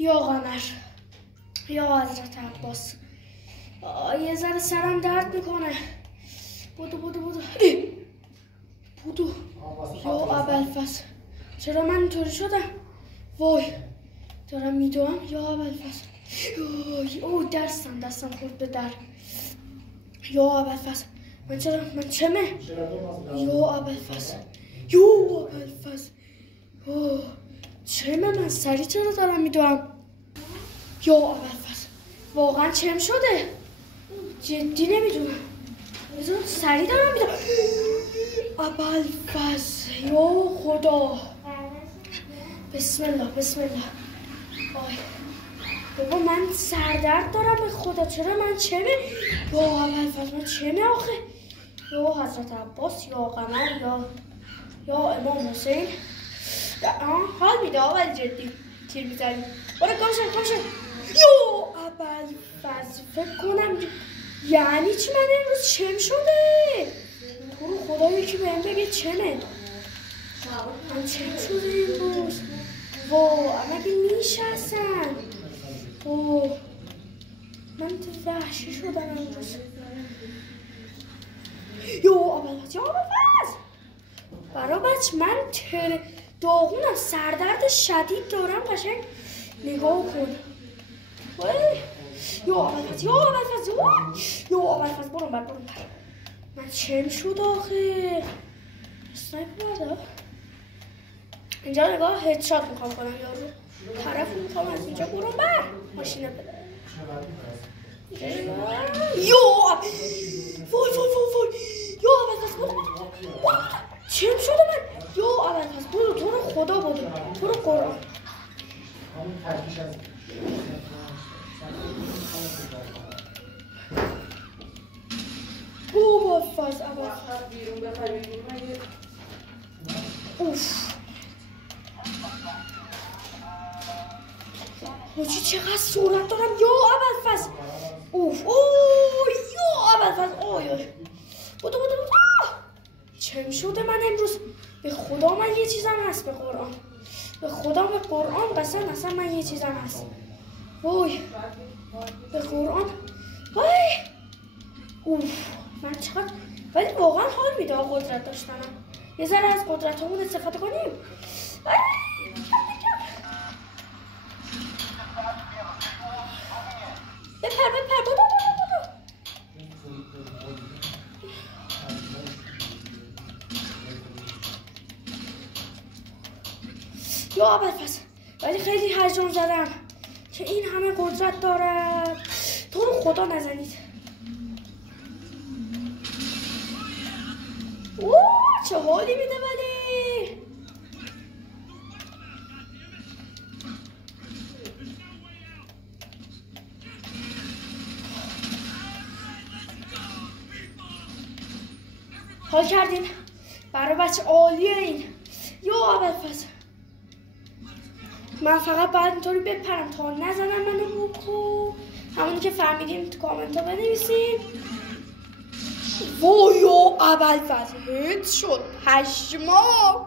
یا قمر یا حضرت عباس. یه ذره سرم درد میکنه. بودو یا ابوالفضل، چرا من اینطوری شدم؟ وای دارم میدوام. یا ابوالفضل، اوه دستم خورد به در. یا ابوالفضل من چمه؟ یا ابوالفضل چمه؟ من سری چرا دارم میدوام؟ یا ابوالفضل واقعا چم شده؟ جدی نمیدونم. بذار سری دارم میدوام. ابوالفضل یا خدا، بسم الله. آی بابا من سردرد دارم به خدا. چرا من چمه؟ یا ابوالفضل من چمه آخه؟ یا حضرت عباس یا قمر یا امام حسین. حال میده ولی جدی تیر میزنی. برو کامشه. یا ابوالفضل فکر کنم یعنی چی من امروز چم شده؟ برو خدا یکی بهم بگه چمه. من چم شده امروز. مگه میشه اصلا؟ من تو وحشی شدم امروز. یا ابوالفضل برا بچه من داغونم، سردرد شدید دارم. قشنگ نگاه کن. یا ابوالفضل برو بر. من چم شد آخه؟ اسنایپر داد اینجا. نگاه هدشات میخوام کنم یارو طرف میخوام از اینجا برو بر ماشینه بده. وای یا ابوالفضل چم شده من. یا ابوالفضل برو، تو رو خدا برو، تو رو قرآن. ابوالفضل اوف حاجی چقدر سرعت دارم. یا ابوالفضل اوف یا ابوالفضل بودو چم شده من امروز. به خدا من یه چیزم هست، به قرآن، به خدا، به قرآن قسم اصلا من یه چیزم هست. وای به قرآن. وای اوف من چقدر ولی واقعا حال میده قدرت داشتنم. یه ذره از قدرت همون استفاده کنیم. بپر بودو. یا ابوالفضل ولی خیلی هیجان زدم که این همه قدرت دارد. تو رو خدا نزنید. چه حالی میده ولی. حال کردین برای بچه عالیه این. یا ابوالفضل من فقط باید اینطوری بپرم تا نزنم منو روکو. همونی که فهمیدیم تو کامنت ها بنویسین. وای یا ابوالفضل هد شد پشما.